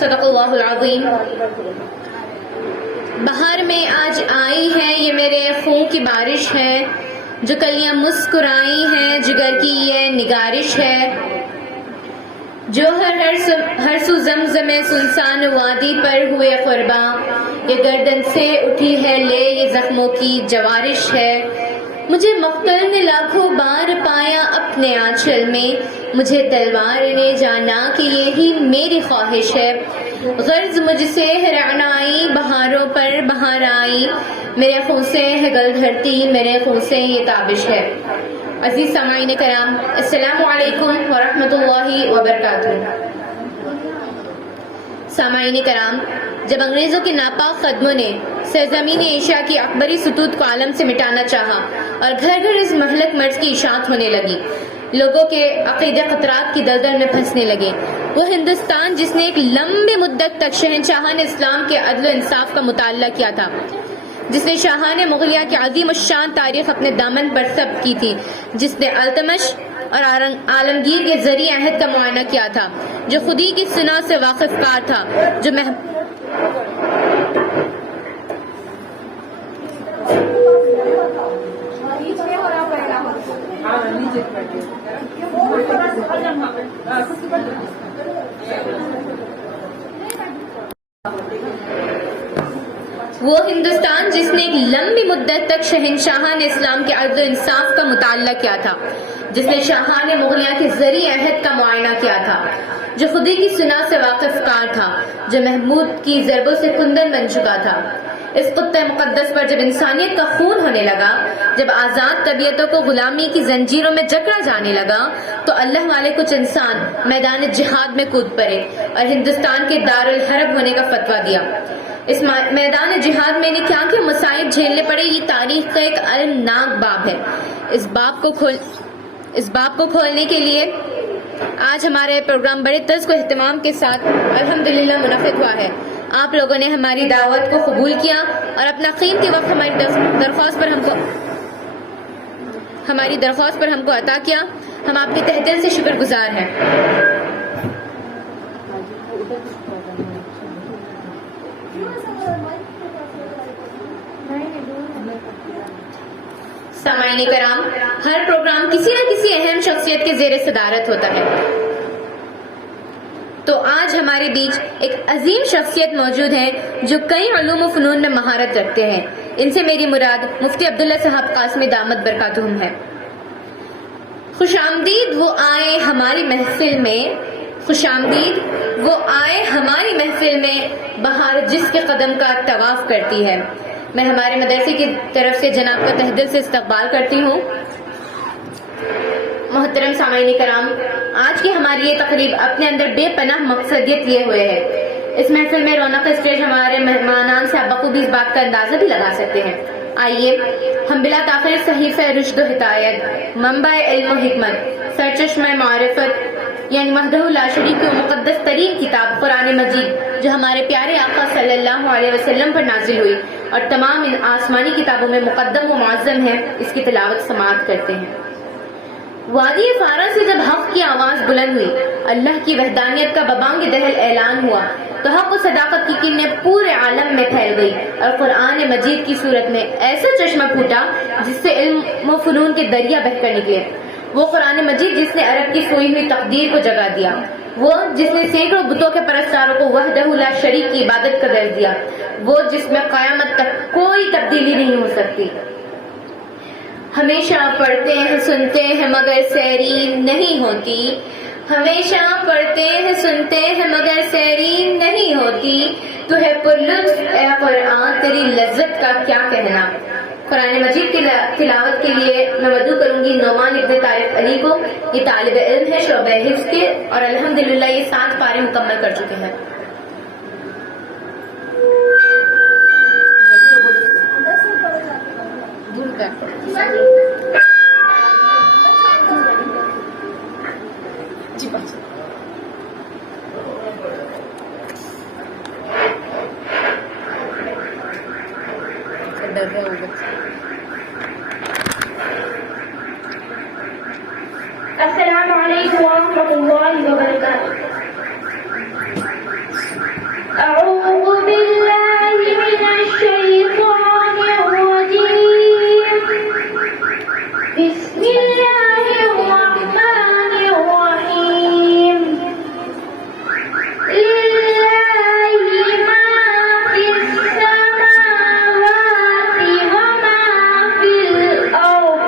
सदक़ अल्लाहुल अज़ीम। बहार में आज आई है ये मेरे खून की बारिश है, जो कलियां मुस्कुराई हैं जिगर की ये निगारिश है, जो हर सू ज़मज़मे सुनसान वादी पर हुए क़ुरबा, ये गर्दन से उठी है ले ये ज़ख्मों की जवारिश है। मुझे मक़तल ने लाखों बार पाया अपने आंचल में, मुझे तलवार ने जाना कि यही मेरी ख्वाहिश है। गर्ज मुझसे है रअनाई बहारों पर बहार आई, मेरे खून से है गल धरती मेरे खून से ये ताबिश है। अज़ीज़ सामाईन कराम, अस्सलामु अलैकुम व रहमतुल्लाहि व बरकातुहू। सामाईन कराम, जब अंग्रेजों के नापाक कदमों ने सरजमीन एशिया की अकबरी सुतूत को आलम से मिटाना चाहा और घर घर इस महलक मर्ज की इशाअत होने लगी, लोगों के अकीदे खतरात की दलदल में फंसने लगे, वो हिंदुस्तान जिसने एक लंबी मुद्दत तक शहनशाहान इस्लाम के अदल इंसाफ का मुताला किया था, जिसने शाहान मुगलिया की अजीम शान तारीख अपने दामन पर ज़ब्त की थी, जिसने अल्तमश और आलमगीर के जरिए अहद का मुआयना किया था, जो खुदी की सुना से वाकिफकार था, जो वो हिंदुस्तान जिसने एक लंबी मुद्दत तक शहनशाहान इस्लाम के अदल इंसाफ का मुताला किया था, जिसने शाहान मुगलिया के जरिए अहद का मुआयना किया था, जो खुदी की सुना से वाकिफकार था, जो महमूद की ज़रबों से कुंदन बन चुका था। इस कुत्ते मुकद्दस पर जब इंसानियत का खून होने लगा, जब आज़ाद तबीयतों को गुलामी की जंजीरों में जकड़ा जाने लगा, तो अल्लाह वाले कुछ इंसान मैदान जिहाद में कूद पड़े और हिंदुस्तान के दारुल हरब होने का फतवा दिया। इस मैदान जिहाद में इन्हें क्या क्या मसाइब झेलने पड़े, ये तारीख का एक अलमनाक बाब है। इस बाब को खोलने के लिए आज हमारे प्रोग्राम बड़े तर्ज को एहतमाम के साथ अल्हम्दुलिल्लाह मुनक़िद हुआ है। आप लोगों ने हमारी दावत को कबूल किया और अपना कीमती वक्त हमारी दरख्वास्त पर हमको अता किया। हम आपके तहे दिल से शुक्रगुजार हैं। सामाईन कराम, हर प्रोग्राम किसी न किसी अहम शख्सियत के ज़ेरे सदारत होता है, तो आज हमारे बीच एक अजीम शख्सियत मौजूद है जो कई उलूम व फ़नून में महारत रखते हैं। इनसे मेरी मुराद मुफ्ती अब्दुल्ला साहब कासमी दामत बरकातुहुम है। खुशामदीद वो आए हमारी महफिल में, बहार जिसके कदम का तवाफ करती है। मैं हमारे मदरसे की तरफ से जनाब का तहे दिल से इस्तकबाल करती हूँ। मोहतरम सामाईन कराम, आज की हमारी ये तकरीब अपने अंदर बेपनाह मकसदियत लिए हुए है। इस महफिल में रौनक स्टेज हमारे मेहमानान से आप बखूबी इस बात का अंदाजा भी लगा सकते हैं। आइए हम बिला ताखिर सहीफ़े रुश्द व हिदायत, मंबा इल्म व हिकमत, सरचश्मा मारिफत यानी वहदहु ला शरीक की मुक़द्दस तरीन किताब कुरान मजीद, जो हमारे प्यारे आका सल्लल्लाहु अलैहि वसल्लम पर नाजिल हुई और तमाम इन आसमानी किताबों में मुक़द्दम व मुअज़्ज़म है, इसकी तिलावत समाअत करते हैं। वादी फारा से जब हक की आवाज बुलंद हुई, अल्लाह की वहदानियत का बबांग दहल ऐलान हुआ, तो हक व सदाकत की किरणें पूरे आलम में फैल गई और कुरान मजीद की सूरत में ऐसा चश्मा फूटा जिससे इल्म व फ़नून के दरिया बहकर निकले। वो कुरान मजीद जिसने अरब की सोई हुई तकदीर को जगा दिया, वो जिसने सैकड़ों बुतों के परस्तारों को वहदहु ला शरीक की इबादत का दर्ज दिया, वो जिसमें क़यामत तक कोई तब्दीली नहीं हो सकती। हमेशा पढ़ते हैं सुनते हैं मगर सैरी नहीं होती, हमेशा पढ़ते हैं सुनते हैं मगर सैरी नहीं होती, तू है पुरलुत्फ़ ए कुरान तेरी लज्जत का क्या कहना। कुरान मजीद की तिलावत के लिए मैं वदू करूंगी नौमान इब्न तारिक अली को। ये तालिब इल्म है शोबे हिफ्ज़ के और अल्हम्दुलिल्लाह ये 7 पारे मुकम्मल कर चुके हैं। दूर कर जी बस डर रहा होगा। अस्सलामु अलैकुम वरहमतुल्लाहि वबरकातुहू। अऊज़ु बिल्लाहि मिनश शैतानिर रजीम। बिस्मिल्लाहिर रहमानिर रहीम। लिल्लाहि मा फिस समावाति व मा फिल अर्द।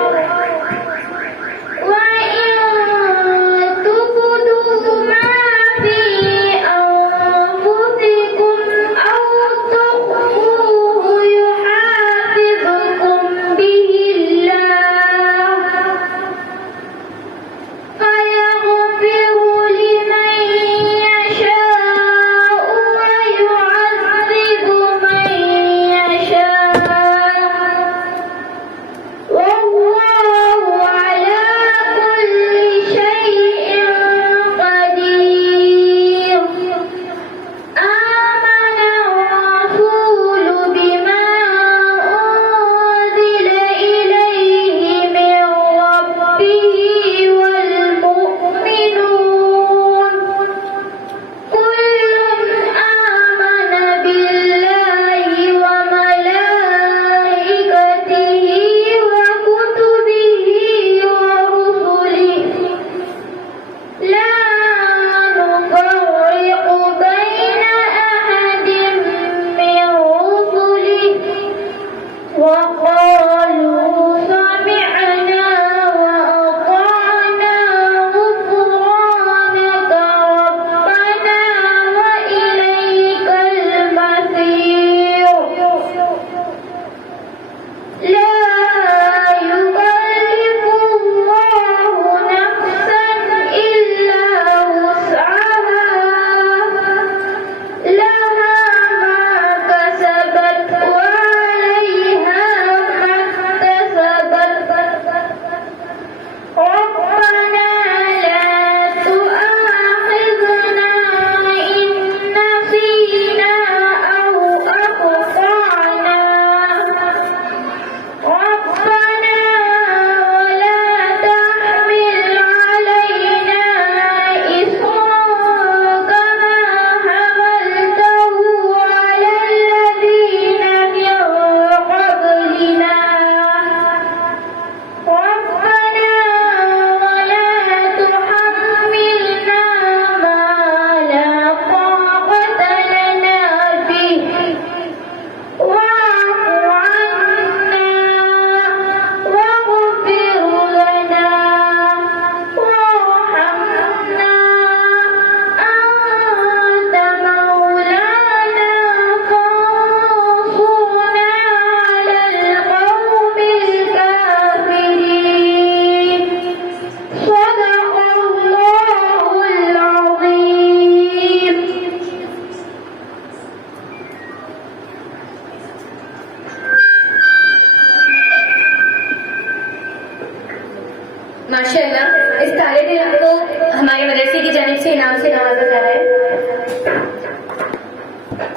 माशाअल्लाह, इस तालिब इल्म को हमारे मदरसे की जानिब से इनाम से नवाजा जा रहा है।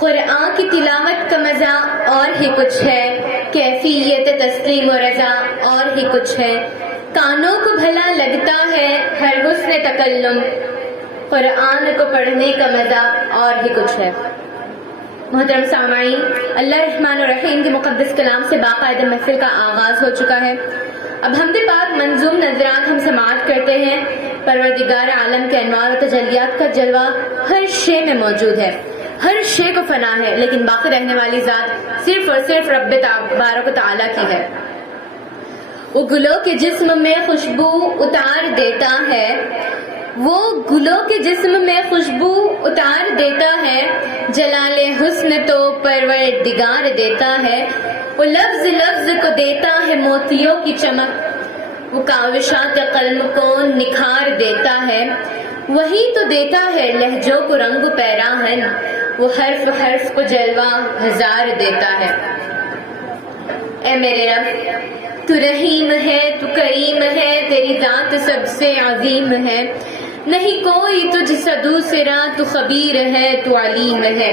कुरान की तिलावत का मजा और ही कुछ है, कैफियत तस्लीम और रजा और ही कुछ है। कानों को भला लगता है हर हुस्न तकल्लुम, कुरान को पढ़ने का मजा और ही कुछ है। मोहतरम सामाईन, अल्लाह रहमान और रहीम के मुक़द्दस कलाम से बाकायदा महफिल का आगाज हो चुका है। अब हमदे पाक मंजूम नजरात हम समाअत करते हैं। परवरदिगार आलम के अनवार और तजल्लियात का जलवा हर शे में मौजूद है, हर शे को फना है, लेकिन बाकी रहने वाली जात सिर्फ और सिर्फ रब्बे तबारक व तआला की है। वो गुलों के जिस्म में खुशबू उतार देता है, वो गुलों के जिस्म में खुशबू उतार देता है, जलाले हुस्न तो परवरदिगार देता है। वो लफ्ज लफ्ज को देता है मोतियों की चमक, वो काविशात कल्म को निखार देता है। वही तो देता है लहजों को रंग पैराहन, वो हर्फ हर्फ को जलवा हजार देता है। ए मेरे रब, तू रहीम है, तू करीम है, तेरी जात सबसे अजीम है, नहीं कोई तुझसे दूसरा, तू खबीर है, तू अलीम है।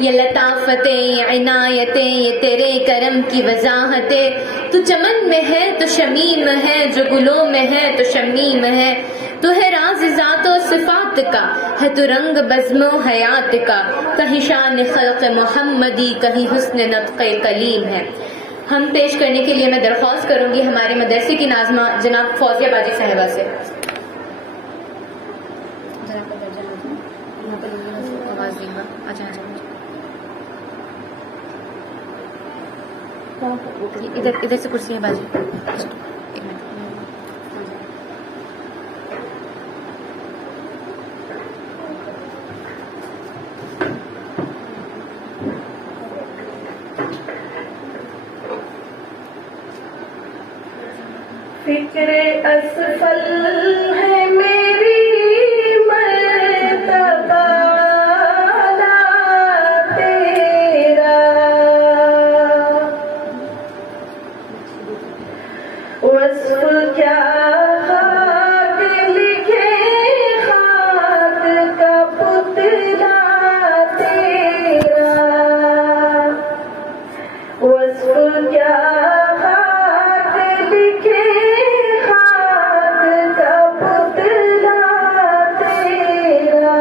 ये लताफतें, ये इनायतें, ये तेरे करम की वजाहतें, तू चमन में है तो शमीम है, जो गुलों में है तो शमीम है, तू है राज ज़ातो सिफात का, है तू रंग बज़्मो हयात का, कहीं शान खल्क़ मोहम्मदी, कहीं हुस्न नत्क़े कलीम है। हम पेश करने के लिए मैं दरख्वास्त करूंगी हमारे मदरसे की नाज़मा जनाब फौजिया बाजी साहिबा से। इधर इधर से कुर्सी है बाजी। एक मिनट। फिक्रे असफल है मेरी मर्तबा तेरा, वस्फ क्या खाक लिखे खाक का पुतला तेरा, वस्फ क्या खाक लिखे खाक का पुतला तेरा,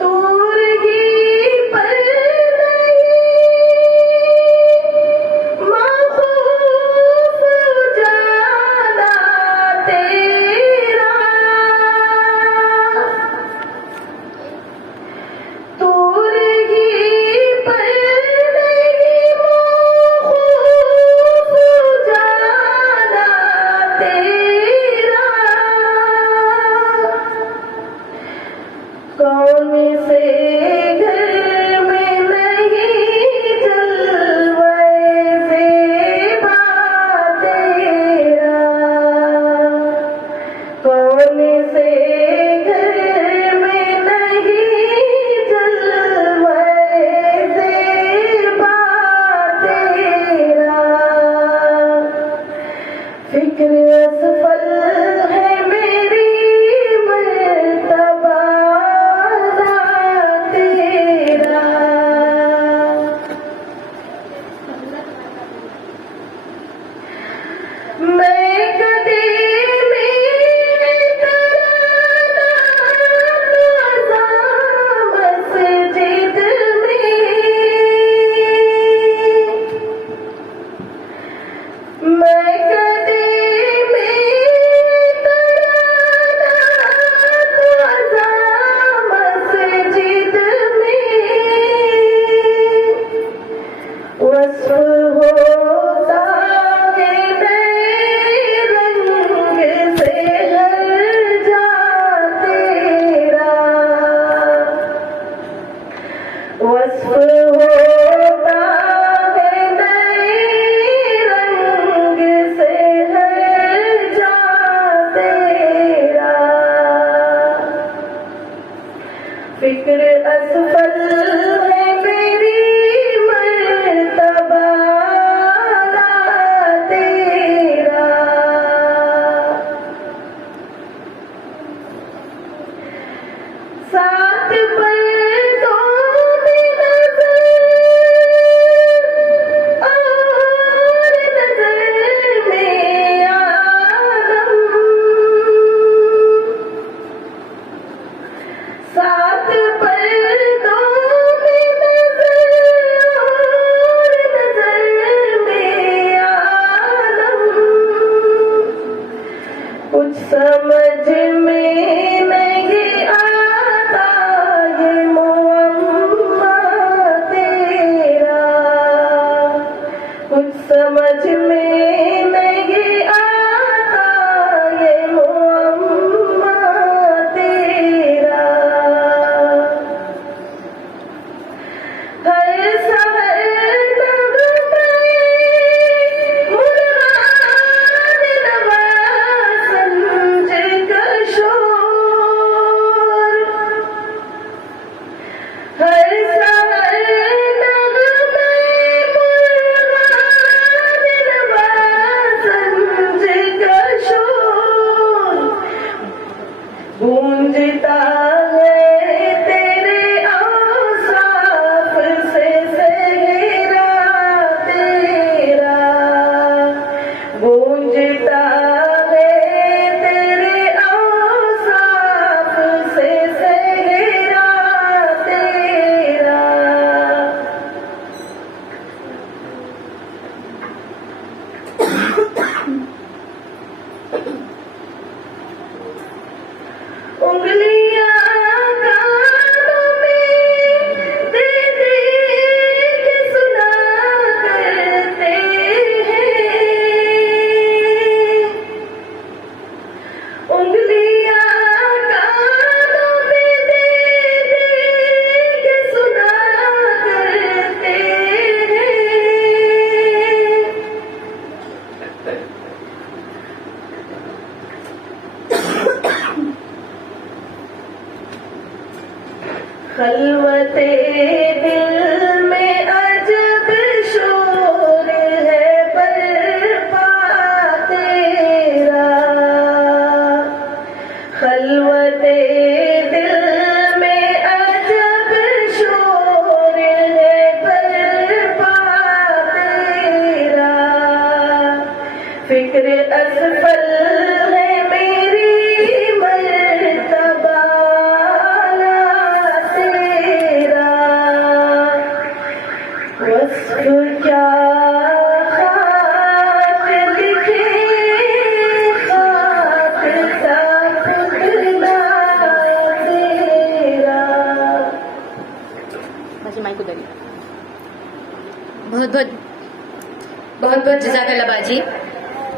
तूरगी पर मखूफ जाना तेरा, तूरगी पर मखूफ जाना तेरा, कौन से घर में नहीं जलवे ज़ेबा तेरा, कौन से घर में नहीं जलवे ज़ेबा तेरा, फिक्र असफल है मेरी मर्तबा तेरा। मैं कदे में तराना ताज़ा मस्जिद में, मैं कदे में तराना ताज़ा मस्जिद में, वस्फ होता है नए रंग से हर जा तेरा, वस्फ होता है नए रंग से हर जा तेरा, फिक्र असफल है मेरी मर्तबा तेरा, साथ पर्दों में नजर और नजर में आलम, साथ पर्दों में नजर और नजर में आलम, कुछ समझ में नहीं आता ये मुअम्मा तेरा, कुछ समझ में नहीं आता ये मुअम्मा तेरा, हर सहर नग़मे मुरगान नवाज़न का शोर, हर सहर वस्फ क्या खाक लिखे खाक साफ दिला तेरा। माइक उधर बहुत बहुत जज़ाकल्लाह बाजी।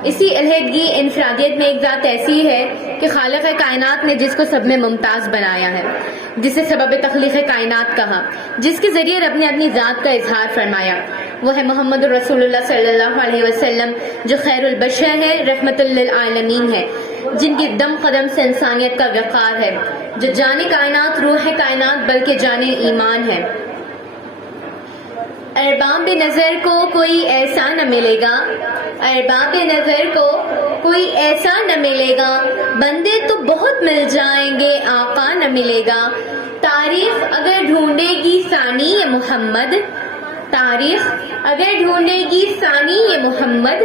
इसी अलहदगी इनफरादियत में एक ज़ात ऐसी है कि खालिक कायनात ने जिसको सब में मुमताज़ बनाया है, जिसे सबब तख्लीक़ कायनात कहा, जिसके ज़रिए रब ने अपनी ज़ात का इजहार फरमाया, वो है मोहम्मद रसूलुल्लाह सल्लल्लाहु अलैहि वसल्लम, जो खैरुल बशर है, रहमतुल लिल आलमीन है, जिनकी दम कदम से इंसानियत का वक़ार है, जो जाने कायनात रूह कायनात बल्कि जाने ईमान है। अरबाब नज़र को कोई ऐसा न मिलेगा, अरबाब नज़र को कोई ऐसा न मिलेगा, बंदे तो बहुत मिल जाएंगे आका न मिलेगा। तारीख अगर ढूंढेगी सानी ये मोहम्मद, तारीख अगर ढूंढेगी सानी ये मोहम्मद,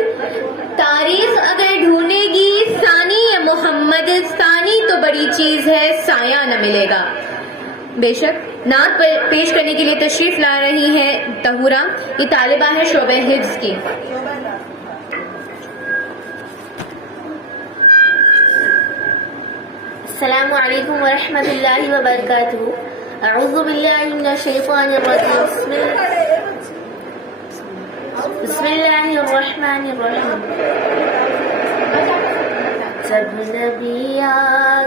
तारीख अगर ढूंढेगी सानी ये मोहम्मद, सानी तो बड़ी चीज है साया न मिलेगा। बेशक नात पेश करने के लिए तशरीफ ला रही है तहूरा, ये तालिबा है शोबे हिफ्ज की। अस्सलामु अलैकुम व रहमतुल्लाहि व बरकातुहू। अऊज़ु बिल्लाहि मिनश शैतानिर रजीम। बिस्मिल्लाहिर रहमानिर रहीम। जब नबी आ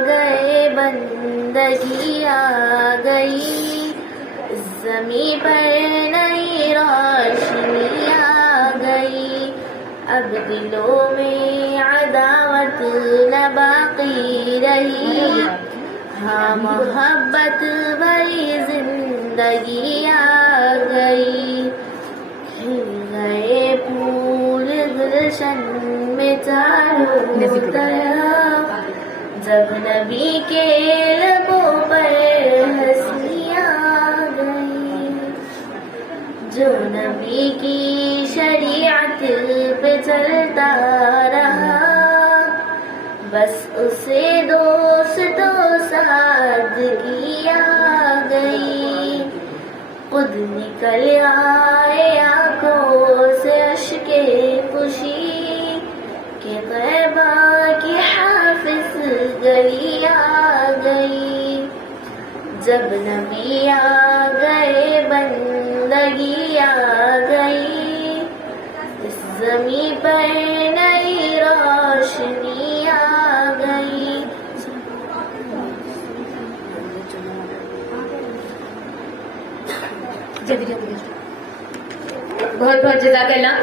गए बंदगी आ गई, ज़मीं पर नई रोशनी आ गई, अब दिलों में अदावत न बाकी रही, हाँ मोहब्बत भरी जिंदगी आ गई। खिल गए फूल गुलशन में चारों तरफ, जब नबी के लबों पर हंसी आ गई, जो नबी की शरीयत पे चलता रहा, बस उसे दोस्तों सादगी आ गई। खुद निकल आए आंखों से अश्के खुशी, के ग़ैबा की हाफिज गली आ गई। जब नबी आ गए बंदगी आ गई, इस ज़मीं पर नई रोशनी आ गई। बहुत बहुत जज़ाकल्लाह।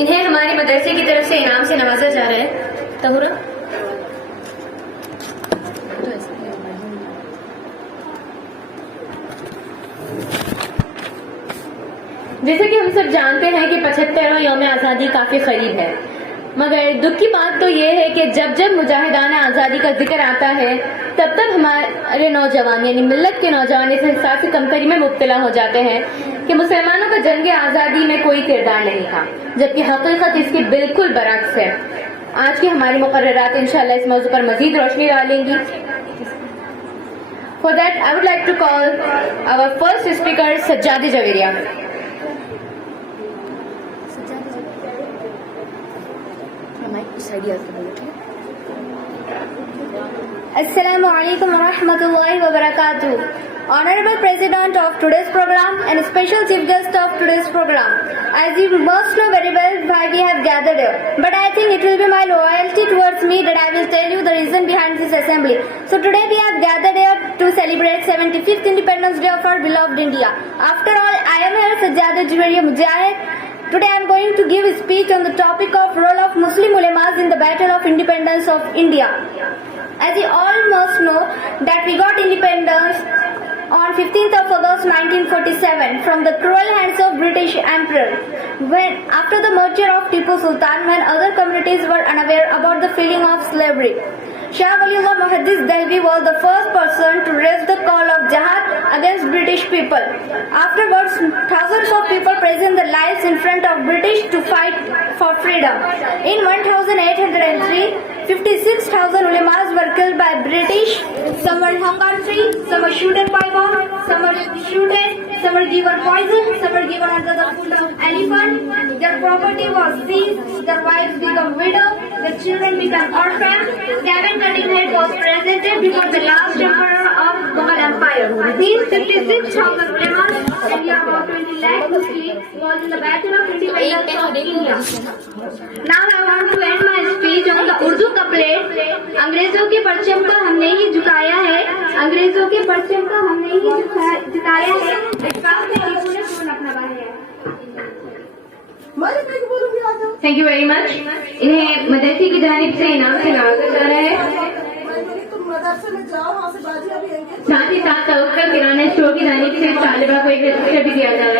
इन्हें हमारे मदरसे की तरफ से इनाम से नवाजा जा रहा है तहूरा। जैसे कि हम सब जानते हैं कि 75वां यौम आज़ादी काफ़ी करीब है, मगर दुख की बात तो ये है कि जब जब मुजाहिदान आज़ादी का जिक्र आता है तब तब हमारे नौजवान यानी मिल्लत के नौजवान इस एहसास से कमतरी में मुब्तला हो जाते हैं कि मुसलमानों का जंग आज़ादी में कोई किरदार नहीं था, जबकि हकीकत इसकी बिल्कुल बरक्स है। आज की हमारी मुकर्ररात इंशाअल्लाह इस मौजू पर मजीद रोशनी डालेंगी। For that I would like to call our first speaker Sajjad Javeria. Assalamu alaikum wa rahmatullahi wa barakatuh. Honorable President of today's program and special chief guest of today's program, as you must know very well why we have gathered here, but I think it will be my loyalty towards me that I will tell you the reason behind this assembly. So today we have gathered here to celebrate 75th Independence Day of our beloved India. After all, I am here Sajjada Juwaria Mujahid. Today I am going to give a speech on the topic of role of Muslim ulemas in the battle of independence of India. As you all must know that we got independence on 15th of August 1947 from the cruel hands of British Emperor, when after the murder of Tipu Sultan, when other communities were unaware about the feeling of slavery. Shah Waliullah Muhaddis Delhi was the first person to raise the call of jihad against British people. Afterwards, thousands of people present their lives in front of British to fight for freedom. In 1803, 56,000 ulemas were killed by British. Some were hung on tree, some were shot by bomb, some were shot some were given poison, some were given under the foot of elephant. Their property was seized, their wives became widow, their children became orphans. Cabin cutting head was presented before the last emperor of Mughal Empire. These 56,000 women and near about 20 lakh Muslims was in the battle of independence of India. Now I want to end my speech on the Urdu couplet. अंग्रेजों के परचम को हमने ही झुकाया है, अंग्रेजों के परचम को हमने ही झुकाया है, विकास ने पूर्ण अपना बनाया है। Thank you very much. इन्हें मदरसे की जानिब से इनाम से नवाजा जा रहा है। साथ ही साथ तवक्कल किराना स्टोर की जानिब से तालिबा को एक रजिस्टर भी दिया जा रहा है।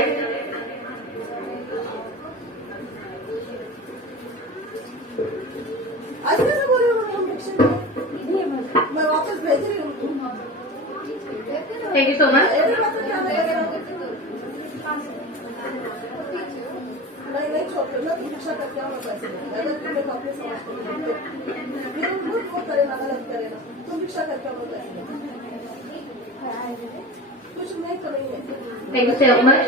मैं वापस भेज रही हूँ। Thank you so much. नहीं छोटे ना भिक्षा करके हम पैसे अगर तुम्हें अपने समाज को फिर वो करे ना गलत करे ना तुम भिक्षा करके हम पैसे कुछ नहीं करेंगे। Thank you so much.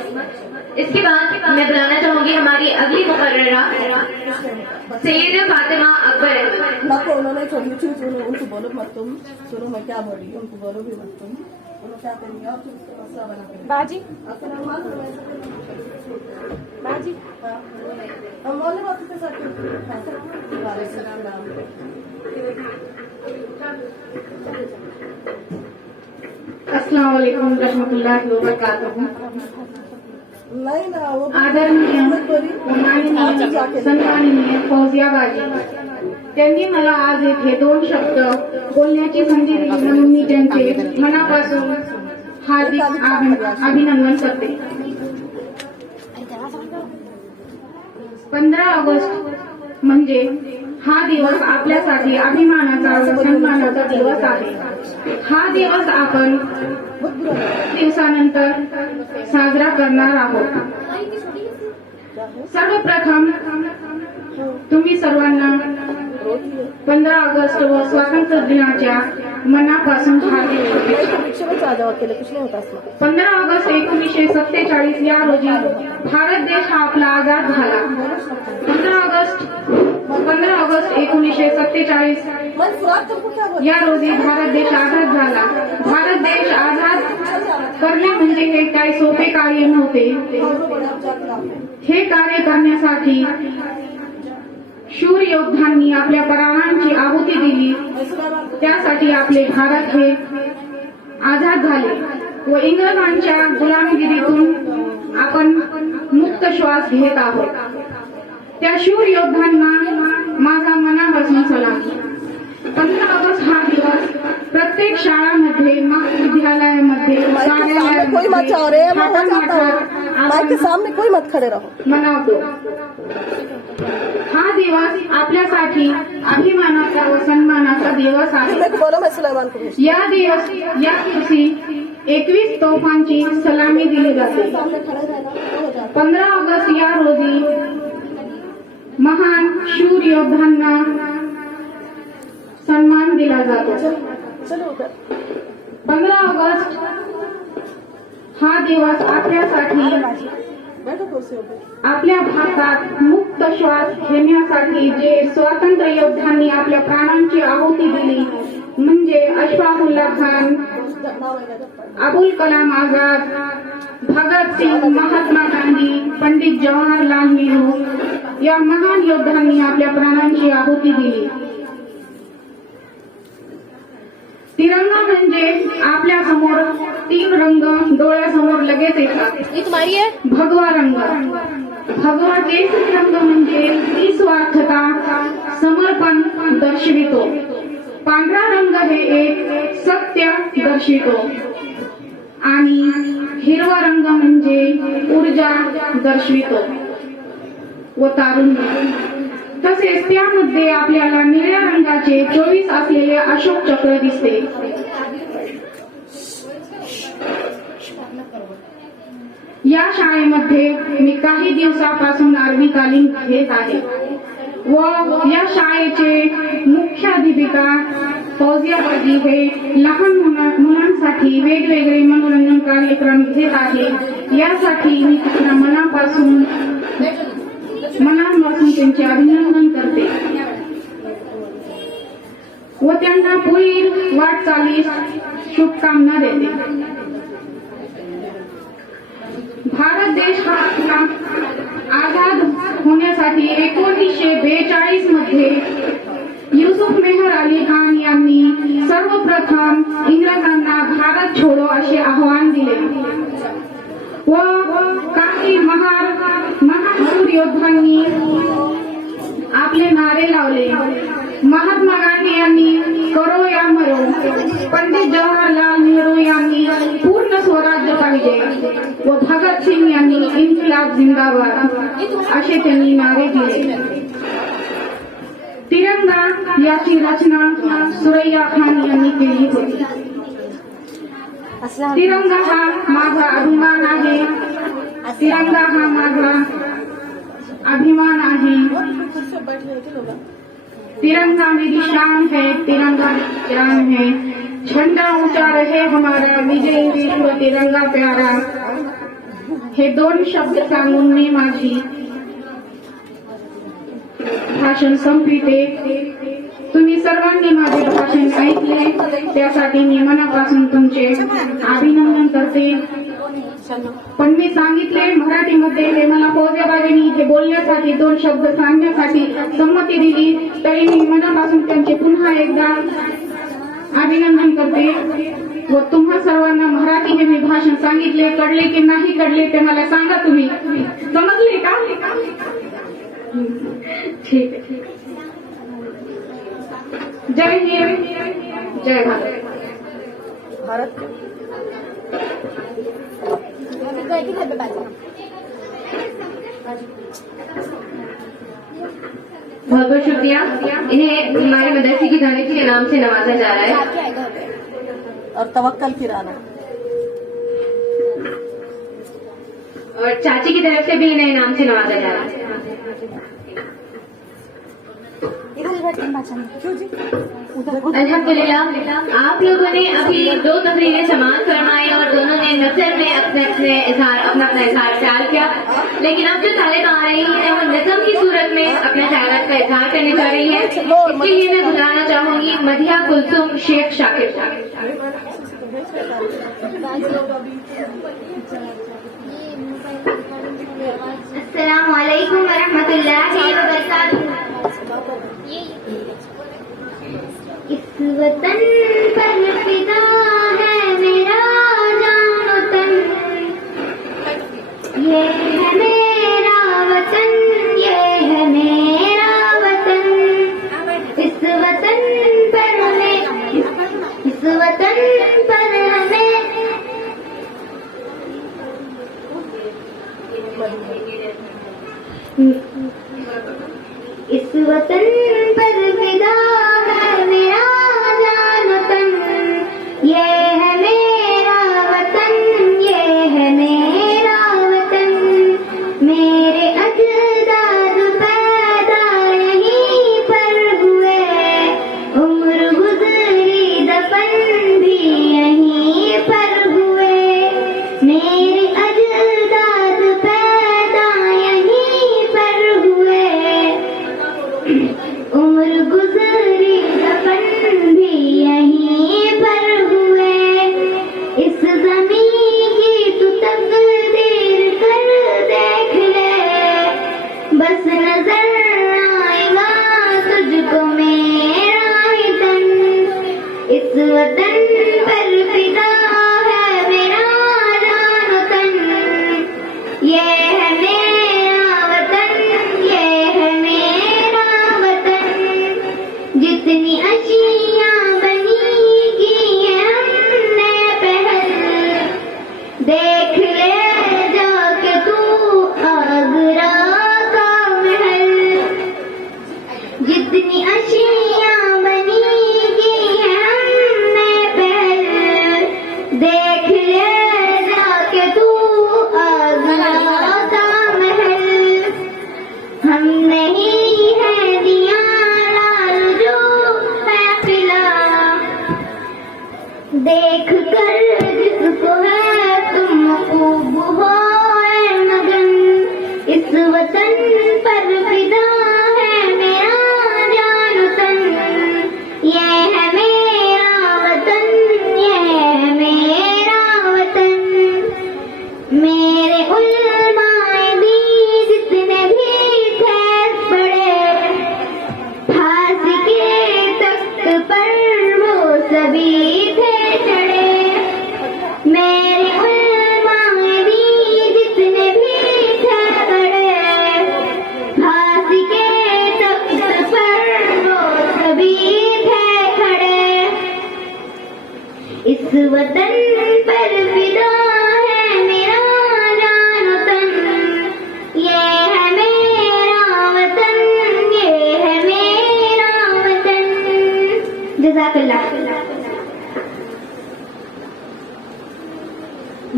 इसके बाद मैं बुलाना चाहूंगी हमारी अगली मुकर्ररा सैयद फातिमा अकबर। आपको उन्होंने छोड़ी चीज उनको बोलो मत तुम सुनो मैं क्या बोल रही हूँ उनको बोलो भी मत तुम उन्होंने क्या करेंगे और तुम उसका मसला बना करेंगे बाजी बाजी हम बोले बात के साथ अस्सलाम वालेकुम रहमतुल्लाहि व बरकातहू। नहीं ना वो आदरणीय सन्माननीय फौजिया बाजी, त्यांनी मला आज येथे 2 शब्द बोलण्याची संधी दिली म्हणून मी त्यांचे मनापासून हार्दिक अभिनंदन करते। 15 ऑगस्ट म्हणजे हा दिवस आपल्यासाठी अभिमानाचा व सन्मानाचा दिवस आहे। हा दिवस आपण दिवसानंतर साजरा करणार आहोत। सर्वप्रथम तुम्ही सर्वांना 15 ऑगस्ट व स्वातंत्र्य दिनाच्या मनापासून हार्दिक शुभेच्छा। 15 ऑगस्ट 1947 या रोजी भारत देश हा आपला आझाद झाला। 15 ऑगस्ट 1947 या रोजी भारत देश आझाद झाला। भारत देश आझाद करणे म्हणजे हे काही सोपे कार्य नव्हते। हे कार्य करण्यासाठी शूर योद्धांनी आपल्या प्राणांची आहुती दिली। त्यासाठी आपले भारत हे आझाद झाले व इंग्रजांच्या गुलामगिरीतून आपण मुक्त श्वास घेत आहोत। त्या शूर योद्धांना माझा मनापासून सलाम। 15 ऑगस्ट हा दिवस प्रत्येक शाळांमध्ये, महाविद्यालयामध्ये, के सामने कोई मत खड़े रहो मनावतो। हा दिवस आपल्यासाठी अभिमानाचा व सन्मानाचा दिवस आहे। या दिवशी 21 तोफांची सलामी दिली जाते। 15 ऑगस्ट या रोजी महान शूर योद्धांना सन्मान दिला जातो। 15 ऑगस्ट हा दिवस आपल्यासाठी आपल्या भारतात मुक्त श्वास घेण्यासाठी जे स्वातंत्र्य योद्धांनी आपल्या प्राणांची आहुती दिली म्हणजे अशफाकुल्ला खान, अबुल कलाम आझाद, भगत सिंग, महात्मा गांधी, पंडित जवाहरलाल नेहरू या महान योद्धांनी आपल्या प्राणांची आहुती दिली। तिरंगा म्हणजे आपल्या समोर 3 रंग डोळ्यासमोर लगेच येतात। भगवा रंग, भगवा केसरी रंग म्हणजे निस्वार्थता, समर्पण दर्शवितो। पांढरा रंग हे एक सत्य दर्शवितो आणि हिरवा रंग म्हणजे ऊर्जा दर्शवितो व तारुण्य। तसेच त्यामध्ये आपल्याला निळ्या रंगाचे 24 असलेले अशोक चक्र दिसते। या शाळेमध्ये मी काही दिवसापासून अरबी तालीम घेत आहे व या शाळेचे मुख्याध्यापिका फौजियाबाजी हे लहान मुलांसाठी वेगवेगळे मनोरंजन कार्यक्रम घेत आहे. यासाठी मी त्यांना मनापासून त्यांचे अभिनंदन करते व त्यांना पुढील वाटचालीस शुभकामना देते. भारत देश हा आझाद होण्यासाठी 1942 मध्ये युसुफ मेहर अली खान यांनी सर्वप्रथम इंग्रजांना भारत छोडो असे आव्हान दिले व काही महान योद्धांनी आपले नारे लावले. महात्मा गांधी यांनी करो या मरो, पंडित जवाहरलाल नेहरू यांनी पूर्ण स्वराज्य पाहिजे व भगतसिंग यांनी इन्किलाब जिंदाबाद असे त्यांनी नारे दिले. तिरंगा याची रचना सुरैया खान यांनी केली होती. तिरंगा हा माझा अभिमान आहे. तिरंगा हा माझा अभिमान आहे. तिरंगा मेरी शान है, तिरंगा शान है. झंडा ऊंचा रहे हमारा, विजय विश्व तिरंगा प्यारा. हे 2 शब्द सांगून मी माझी भाषण संपविते. तुम्ही सर्वांनी माझे भाषण ऐकले त्यासाठी मी मनापासून तुमचे अभिनंदन करते. पण मी सांगितले मराठीमध्ये हे मला फौजियाबाजींनी इथे बोलण्यासाठी 2 शब्द सांगण्यासाठी संमती दिली तरी मी मनापासून त्यांचे पुन्हा एकदा अभिनंदन करते व तुम्हा सर्वांना मराठी हे मी भाषण सांगितले. कळले की नाही कळले ते मला सांगा. तुम्ही समजले का? ठीक आहे. जय हिंद, जय भारत. बहुत बहुत शुक्रिया. इन्हें हमारे मदरसे की दानिशी के नाम से नवाजा जा रहा है. और तवक्कल किराना और चाची की तरफ से भी इन्हें इनाम से नवाजा जा रहा है. अल्हम्दुलिल्लाह, आप लोगों ने अभी 2 तकरीरें समाअत फरमाई और दोनों ने नज़र में अपना इजहार ख्याल किया. लेकिन अब जो तालिब आ रही है वो नज़म की सूरत में अपने ख्यालात का इजहार करने जा रही है. इसके लिए मैं बुलाना चाहूंगी मदिहा कुलसुम शेख शाकिर साहब. अस्सलामु अलैकुम वरहमतुल्लाहि वबरकातुहू. इस वतन पर फिदा है मेरा जान तन, ये है मेरा वतन, ये है मेरा वतन. इस वतन पर हमें, इस वतन पर हमें इस वतन पर फिदा है मेरा जान तन, ये है मेरा वतन, ये है मेरा वतन. मेरे अजदाद पैदा यहीं पर हुए, उम्र गुजरी दफन भी यहीं पर हुए. मेरे अजदाद पैदा यहीं पर हुए, उम्र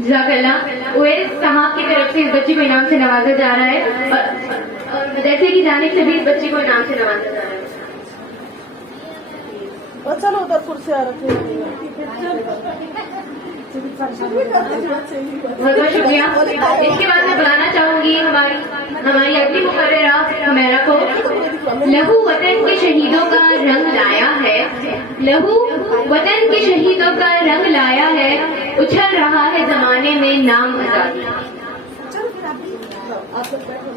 जज़ाकल्लाह। उवैस साहब की तरफ से इस बच्चे को इनाम से नवाजा जा रहा है और मदरसे की जानिब से भी इस बच्चे को इनाम से नवाजा जा रहा है। और चलो उधर कुर्सी आ रखी बहुत बहुत शुक्रिया। इसके बाद मैं बुलाना चाहूंगी हमारी अगली मुकर्ररा हुमैरा को। लहू वतन के शहीदों का रंग लाया है, लहू वतन के शहीदों का रंग लाया है, उछल रहा है जमाने में नाम आजादी। आप लोग बैठो।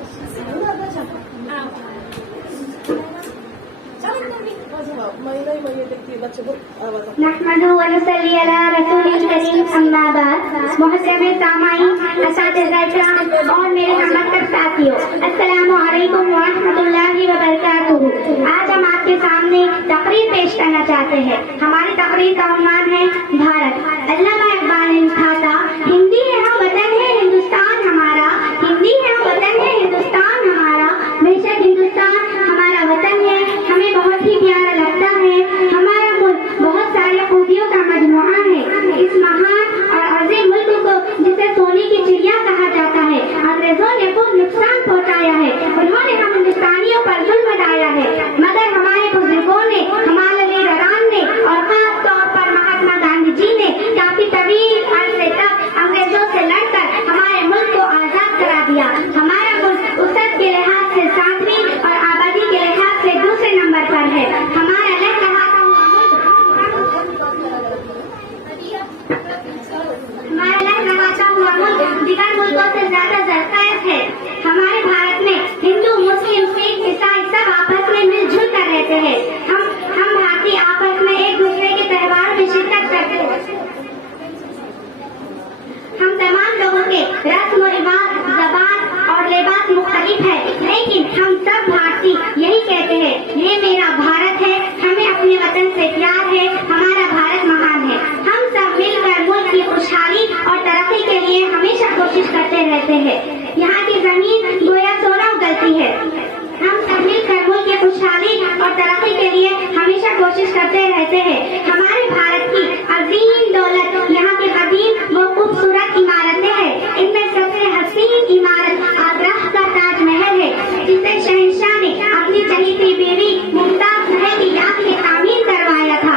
महीने देखती है बच्चे को आवाज नहमदुहु व नुसल्ली अला रसूलिल करीम अम्मा बाद। मुहतरम सामाईन, असातिज़ा इकराम और मेरे नमस्कार साथियों, अस्सलामु अलैकुम व रहमतुल्लाहि व बरकातुहू। आज हम आपके सामने तकरीर पेश करना चाहते हैं। हमारी तकरीर का उन्वान है भारत। अल्लामा इकबाल ने लिखा था, हिंदी है हम वतन है हिंदुस्तान हमारा, हिंदी है हम वतन है हिंदुस्तान हमारा, बेशक हिंदुस्तान हमारा वतन है, हमें बहुत ही प्यारा लगता है। हमारा मुल्क बहुत सारी खूबियों का मजमुआ है। इस महान और अजीम मुल्क को जिसे सोने की चिड़िया कहा जाता है, अंग्रेजों ने खूब नुकसान पहुंचाया है। उन्होंने हम हिंदुस्तानियों पर जुल्म ढाया है, मगर हमारे बुजुर्गों ने, हमारे लीडरान ने और खास तौर पर महात्मा गांधी जी ने काफी तवील अरसे तक अंग्रेजों से लड़कर हमारे मुल्क को आजाद करा दिया। हमारा मुल्क उसद के लिहाज से 7वीं और आबादी के लिहाज से दूसरे नंबर पर है। हमारा लहलहाता हुआ मुल्क दीगर मुल्कों से ज्यादा जरखायज है। हमारे भारत में हिंदू, मुस्लिम, सिख, ईसाई सब आपस में मिलजुल कर रहते हैं। हम भारतीय आपस में एक दूसरे के त्योहार में शिरकत करते हैं। हम तमाम लोगों के रस्म रिवाज, जबान और लिबास मुख्तलिफ है, लेकिन हम सब भारतीय यही कहते हैं, ये मेरा भारत है, हमें अपने वतन से प्यार है, हमारा भारत महान है। हम सब मिलकर मुल्क की खुशहाली और तरक्की के लिए हमेशा कोशिश करते रहते हैं। यहाँ की जमीन गोया सोना उगलती है। हम सब मिलकर मुल्क की खुशहाली और तरक्की के लिए हमेशा कोशिश करते रहते हैं। हमारे भारत की अजीम दौलत यहाँ की कदीम व खूबसूरत इमारतें हैं। इनमें सबसे हसीन इमारत आगरा का ताजमहल है, जिसे शहंशाह ने अपनी चहेती बीवी मुमताज महल की याद में तामीर करवाया था।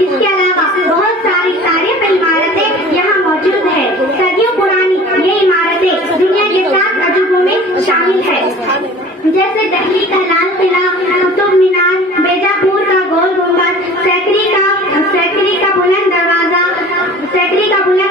इसके अलावा बहुत सारी तारीख इमारतें यहाँ मौजूद है। सदियों पुरानी ये इमारतें दुनिया के 7 अजूबों में शामिल है, जैसे दिल्ली का लाल किला, कुतुब मीनार, बेजापुर का गोल गुंबद, सैकड़ी का बुलंद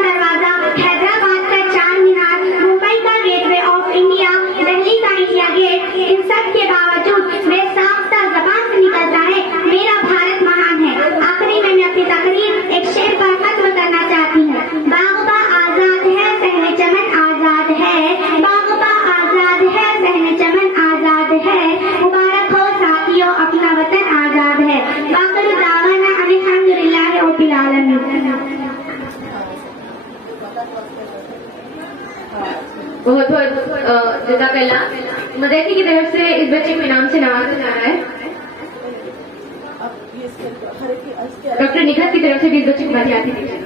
दरवाजा, हैदराबाद का चार मीनार, मुंबई का गेटवे ऑफ इंडिया, दिल्ली का इंडिया गेट। इन सब के बावजूद वे साफ जबान से निकलता है, मेरा भारत महान है। आखिरी में मैं अपनी तकरीर एक शेर पर खत्म करना चाहती हूँ। बागबा आजाद है, सहने चमन आजाद है, बागबा आजाद है, सहने चमन आजाद है, मुबारक हो साथियों, अपना वतन आजाद है। बाक़ी दावाना अल्हम्दुलिल्लाह रब्बिल आलमीन। बहुत बहुत जज़ाकल्लाह। मदरसे की तरफ से इस बच्चे को इनाम से नवाजा जा रहा है। डॉक्टर निखत की तरफ से भी इस बच्चे को बधाई दी जाएगी।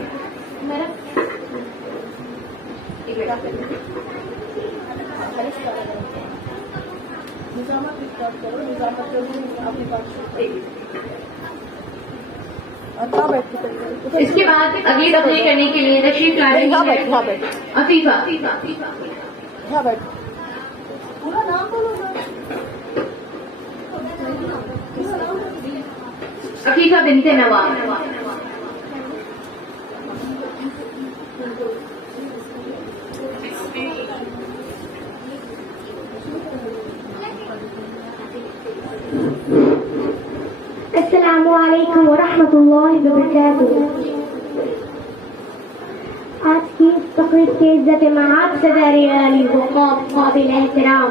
इसके बाद अगली तकरीर करने के लिए तशरीफ ला रही है अफीफा। पूरा नाम बोलो ना। अफीफा बिनते नवाब। अस्सलामु अलैकुम व रहमतुल्लाहि व बरकातुहू। आज की तकरीर के इज्जत महाब सदर अली वक़ाफ़ काबिल एहतराम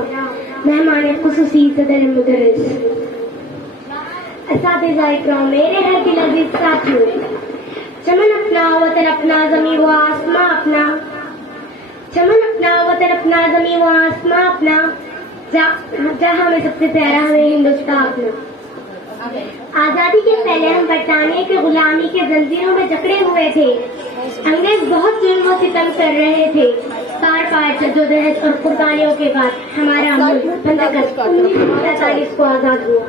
मेहमान खुसूसी सदर मुदर्रिस असातिज़ा इकराम, मेरे है दिल अजीज साथियों, चमन अपना वतन अपना ज़मीं व आसमां अपना, चमन अपना वतन अपना ज़मीं व आसमां अपना, जहाँ में सबसे प्यारा हमें हिंदुस्तान अपना। आजादी के पहले हम बरतानिया के गुलामी के जंजीरों में जकड़े हुए थे। अंग्रेज बहुत जुल्म और सितम कर रहे थे। पार पार जद्दोजहद और कुर्बानियों के बाद हमारा मुल्क 1947 को आजाद हुआ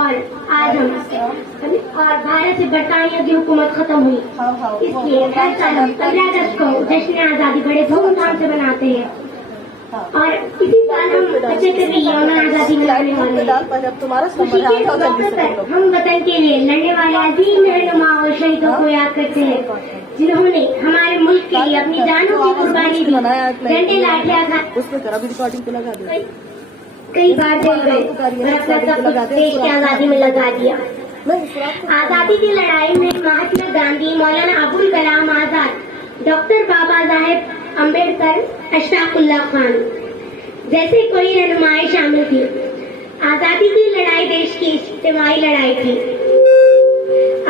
और आज हम और भारत से बरतानिया की हुकूमत खत्म हुई। इसलिए हर साल हम 15 अगस्त को जश्न आजादी बड़े धूमधाम से मनाते हैं और इसी साल हम 75वीं यौम आजादी मनाने वाले हैं। खुशी के इस मौके पर हम वतन के लिए लड़ने वाले अजीम रहनुमा और शहीदों को याद करते हैं, जिन्होंने हमारे मुल्क के लिए अपनी जानों की कुर्बानी दी। डंडे लाठियां कई बार जल गए और अपना सब कुछ देश की आजादी में लगा दिया। आजादी की लड़ाई में महात्मा गांधी, मौलाना अबुल कलाम आजाद, डॉक्टर बाबा साहेब अम्बेडकर, अशफाकुल्लाह खान जैसे कई रहनुमाएं शामिल थी। आजादी की लड़ाई देश की इज्तिमाई लड़ाई थी।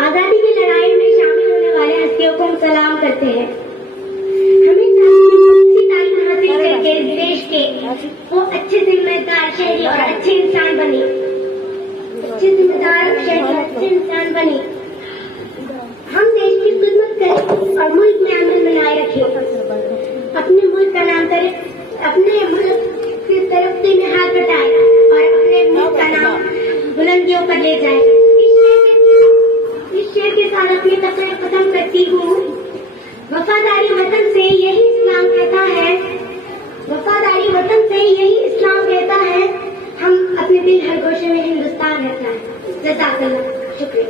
आजादी की लड़ाई में शामिल होने वाले हस्तियों को हम सलाम करते हैं। हमें अच्छी तालीम हासिल करके देश के वो अच्छे जिम्मेदार शहरी और अच्छे इंसान बने। अच्छे जिम्मेदार शहरी और अच्छे इंसान बने। हम देश की खिदमत करें और मुल्क में अमन बनाए रखें। अपने मुल्क का नाम करें, अपने मुल्क की तरक्की में हाथ बटाए और अपने मुल्क का नाम बुलंदियों पर ले जाए। इस शेर के साथ अपनी तकरीर खत्म करती हूँ। वफादारी वतन से यही इस्लाम कहता है, वफादारी वतन से यही इस्लाम कहता है। हम अपने दिल हर गोशे में हिंदुस्तान रहता है। जज़ाकल्लाह, शुक्रिया।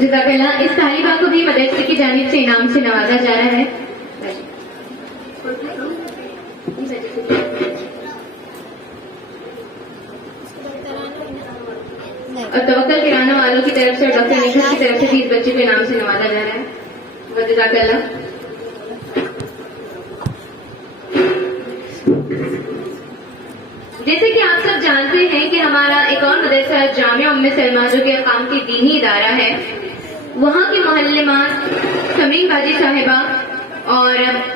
जज़ाकल्लाह। इस तालिबा को भी मदरसे की जानिब से इनाम से नवाजा जा रहा है। और तवक्कल किराना वालों की तरफ से और डॉक्टर निखत की तरफ से भी इस बच्चे को इनाम से नवाजा जा रहा है। जज़ाकल्लाह। जैसे कि आप सब जानते हैं कि हमारा एक और मदरसा जामिया उम्मे सलमा जो कि अकाम की दीनी इदारा है, वहाँ की मुअल्लिमात समीन बाजी साहिबा और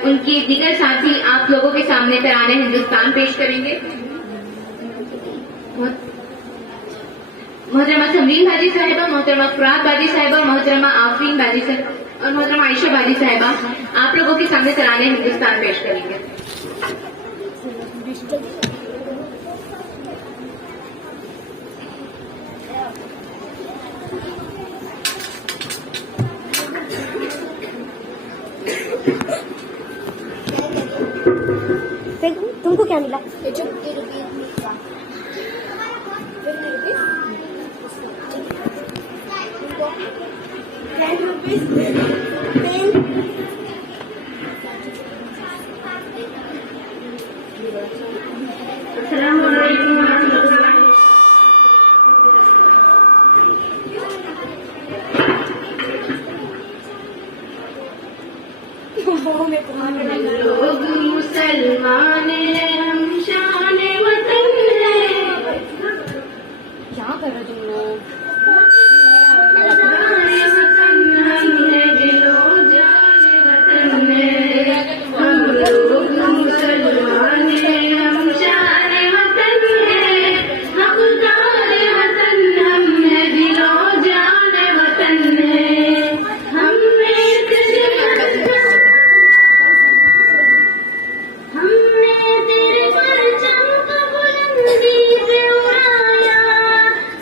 उनकी दीगर साथी आप लोगों के सामने तराने हिंदुस्तान पेश करेंगे। मोहतरमा समरीन बाजी साहिबा, मोहतरमा फुरात बाजी साहिबा, मोहतरमा आफरीन बाजी साहिबा और मोहतरमा आयशा बाजी साहिबा आप लोगों के सामने तराने हिंदुस्तान पेश करेंगे। तुमको क्या मिला? लोग मुसलमान हैं, हम शान वतन है। क्या कर रहे तुम लोग? वतन है, दिलो जान वतन है। हम लोग मुसलमान हैं, हम शान वतन है। हकदार वतन हम है, दिलो जान वतन है। हमने तेरे परचम को बुलंदी से उड़ाया,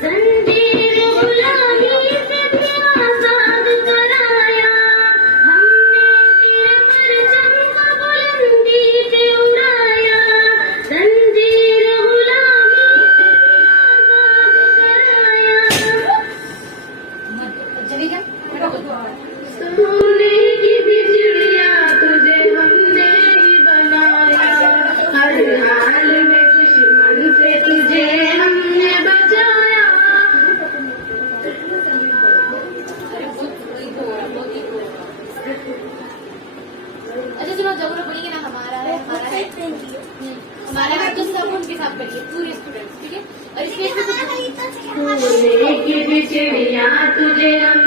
जंजीर गुलामी से भी आजाद कराया। हमने तेरे परचम को बुलंदी से उड़ाया, जंजीर गुलामी से भी आजाद कराया। सोने की बिजलियां तुझे हमने ही बनाया, हर हाल में दुश्मन से तुझे हमने बचाया। अच्छा सुनो, जब बोलिए ना हमारा है, हमारा है तो सब उनके साथ पढ़िए, पूरे स्टूडेंट्स, ठीक है। और इसमें सोने की बिजलियां तुझे हम